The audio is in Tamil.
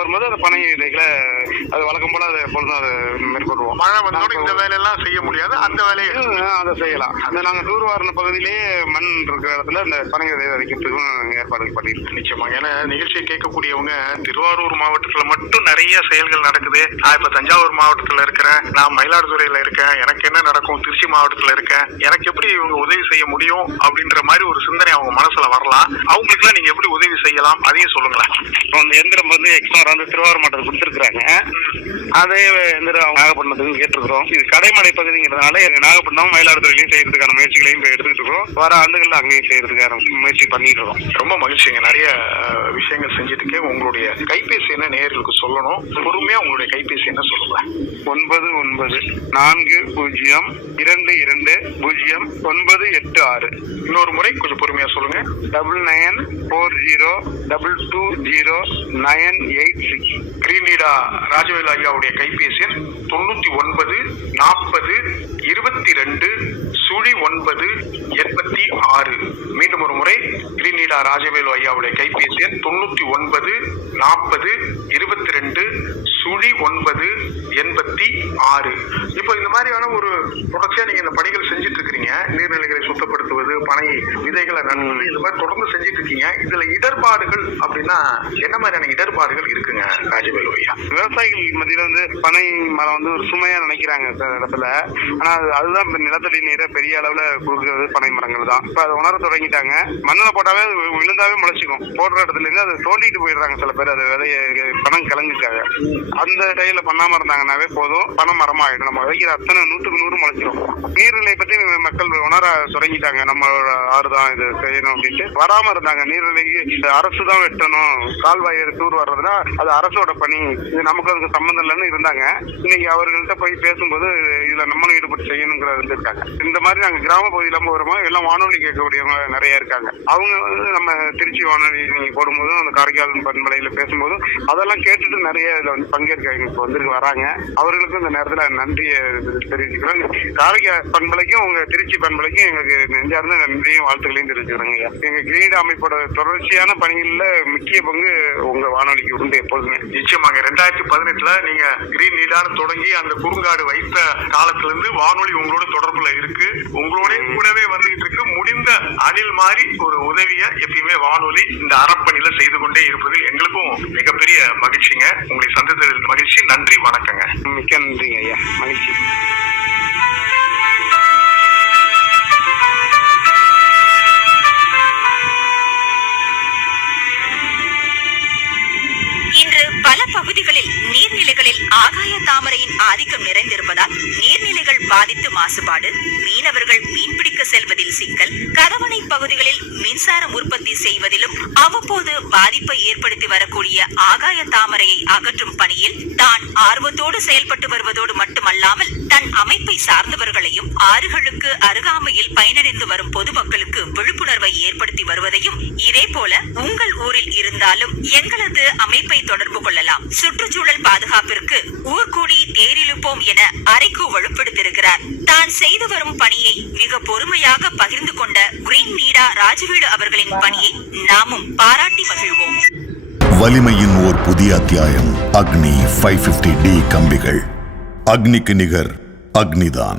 வரும்போது அந்த பனை விதைகளை அது வழக்கம் போல அதை எப்பொழுதும் அதை மேற்கொள்வோம். மழை வந்தோட இந்த வேலையெல்லாம் செய்ய முடியாது, அந்த வேலையை அதை செய்யலாம். அந்த நாங்கள் தூர்வாரின பகுதியிலேயே மண் இருக்கிற இடத்துல அந்த பனை விதை விதைக்கிறதுக்கும் ஏற்பாடு பண்ணியிருக்கோம். நிச்சயமா. ஏன்னா நிகழ்ச்சியை கேட்கக்கூடியவங்க திருவாரூர் மாவட்டத்துல மட்டும் நிறைய செயல்கள் நடக்குது. நான் இப்ப தஞ்சாவூர் மாவட்டத்துல இருக்கிறேன், நான் மயிலாடுதுறையில இருக்கேன், எனக்கு என்ன நடக்கும், திருச்சி மாவட்டத்துல இருக்கேன், எனக்கு எப்படி இவங்க உதவி செய்ய முடியும் அப்படின்ற மாதிரி ஒரு சிந்தனை அவங்க மனசுல வரலாம். அவங்களுக்கு எல்லாம் நீங்க எப்படி உதவி செய்யலாம் அதையும் சொல்லுங்களேன். அந்த எந்திரம் வந்து எக்ஸ்ட்ரா வந்து திருவாரூர் மாவட்டத்தில் கொடுத்துருக்காங்க. அதே எந்திரம் நாகப்பட்டினத்துக்கும் கேட்டிருக்கிறோம். இது கடைமடை பகுதிங்கிறதுனால நாகப்பட்டினம் மயிலாடுதுறையிலையும் செய்யறதுக்கான முயற்சிகளையும் எடுத்துக்கிட்டு இருக்கோம். வர ஆண்டுகள்ல அங்கேயும் செய்யறதுக்கான முயற்சி பண்ணிட்டு இருக்கோம். ரொம்ப மகிழ்ச்சிங்க. நிறைய விஷயங்கள் செஞ்சுட்டு உங்களுடைய கைபேசி என்ன நேயர்களுக்கு சொல்லணும், பொறுமையா உங்களுடைய கைபேசி என்ன சொல்லுங்க. 9920220986. இன்னொரு முறை கொஞ்சம் பொறுமையா சொல்லுங்க. 9940220986. கிரீன் நீடா ராஜவேலு ஐயாவுடைய கைபேசி எண் 9940220986. மீண்டும் ஒரு முறை கிரீன் நீடா ராஜவேலு ஐயாவுடைய கைபேசி எண் 9940220986. இப்போ இந்த மாதிரியான ஒரு தொடர்ச்சியா நீங்க இந்த பணிகள் செஞ்சுட்டு இருக்கிறீங்க. நீர்நிலைகளை சுத்தப்படுத்துவது, பனை விதைகளை நடுவது, இந்த மாதிரி தொடர்ந்து செஞ்சுட்டு இருக்கீங்க. இதுல இடர்பாடுகள் அப்படின்னா என்ன மாதிரியான இடர்பாடுகள் இருக்குங்க ராஜவேலு ஐயா? விவசாயிகள் மத்தியில வந்து பனை மரம் வந்து ஒரு சுமையா நினைக்கிறாங்க சில இடத்துல. ஆனா அதுதான் நிலத்தடி நீரை பெரிய அளவுல கொடுக்கறது பனை மரங்கள் தான். இப்ப அதை உணர தொடங்கிட்டாங்க. மண்ணில் போட்டாவே விழுந்தாவே முளைச்சிக்கும். போடுற இடத்துல இருந்து அதை தோண்டிட்டு போயிடுறாங்க சில பேர். அதை விதைய பணம் கிளங்குக்காக அந்த டைல பண்ணாம இருந்தாங்கன்னாவே போதும், பனை மரமா ஆயிடும். நம்ம விதைக்கிற அத்தனை 100க்கு 100 முளைச்சிடும். நீர்நிலை பத்தி மக்கள் உணர தொடங்கிட்டாங்க. நம்மளோட ஆறுதான் இது செய்யணும் அப்படின்ட்டு வராம இருந்தாங்க. நீர்நிலைக்கு அரசு தான் வெட்டணும், கால்வாய் தூர் வர்றதுன்னா அது அரசோட பணி, இது நமக்கு அதுக்கு சம்பந்தம் இல்லைன்னு இருந்தாங்க. இன்னைக்கு அவர்கள்ட்ட போய் பேசும்போது இதுல நம்மளும் ஈடுபட்டு செய்யணுங்கிறது இருக்காங்க. இந்த மாதிரி நாங்க கிராம பகுதியில வருமா எல்லாம் வானொலி கேட்கக்கூடியவங்க நிறைய இருக்காங்க. அவங்க வந்து நம்ம திருச்சி வானொலி நீங்க போடும்போதும் அந்த காரைக்கால் பண்பலையில பேசும்போதும் அதெல்லாம் கேட்டுட்டு நிறைய இதுல வந்து பங்கேற்க இப்போ வந்து வராங்க. அவர்களுக்கும் இந்த நேரத்துல நன்றியை தெரிவிச்சுக்கிறோம். காரைக்கால் பண்பலைக்கும் உங்க திருச்சி பண்பலைக்கும் எங்களுக்கு நெஞ்சார்ந்த நன்றியும் வாழ்த்துக்களையும் தெரிவிச்சுக்கிறோங்க. எங்க கிரீட அமைப்போட தொடர்ச்சியான பணிகள்ல முக்கிய பங்கு உங்க வானொலிக்கு உண்டு எப்போதுமே. நிச்சயமாங்க. 2018 நீங்க கிரீன் நீடான்னு தொடங்கி அந்த குறுங்காடு வைத்த காலத்துல இருந்து வானொலி உங்களோட தொடர்புல இருக்கு, உங்களோட கூடவே வந்துகிட்டு இருக்கு. முடிந்த அணில் மாதிரி ஒரு உதவியை எப்பயுமே வானொலி இந்த அறப்பணியில செய்து கொண்டே இருப்பதில் எங்களுக்கும் மிகப்பெரிய மகிழ்ச்சிங்க. உங்களை சந்தித்ததில் மகிழ்ச்சி. நன்றி, வணக்கங்க. மிக்க நன்றிங்க ஐயா, மகிழ்ச்சி. இன்று பல பகுதிகளில் நீர்நிலைகளில் ஆகாய தாமரையின் ஆதிக்கம் நிறைந்திருப்பதால் நீர்நிலைகள் பாதித்து மாசுபாடு, மீனவர்கள் மீன்பிடிக்க செல்வதில் சிக்கல், கதவணை பகுதிகளில் மின்சாரம் உற்பத்தி செய்வதிலும் அவ்வப்போது பாதிப்பை ஏற்படுத்தி வரக்கூடிய ஆகாய தாமரையை அகற்றும் பணியில் தான் ஆர்வத்தோடு செயல்பட்டு வருவதோடு மட்டுமல்லாமல் தன் அமைப்பை சார்ந்தவர்களையும் ஆறுகளுக்கு அருகாமையில் பயனடைந்து வரும் பொதுமக்களுக்கு விழிப்புணர்வை ஏற்படுத்தி வருவதையும், இதே போல உங்கள் ஊரில் இருந்தாலும் எங்களது அமைப்பை தொடர்பு கொள்ளலாம். சுற்றுச்சூழல் பாதுகாப்பிற்கு ஊர்கூடி தேரிழுப்போம் என அறைகூவல் விடுத்திருக்கிறார். தான் செய்து வரும் பணியை மிக பொறுமையாக பகிர்ந்து கொண்ட கிரீன் நீடா ராஜவேலு அவர்களின் பணியை நாமும் பாராட்டி மகிழ்வோம். வலிமையின் ஓர் புதிய அத்தியாயம். அக்னி 550D கம்பிகள். அக்னிக்கு நிகர் அக்னிதான்.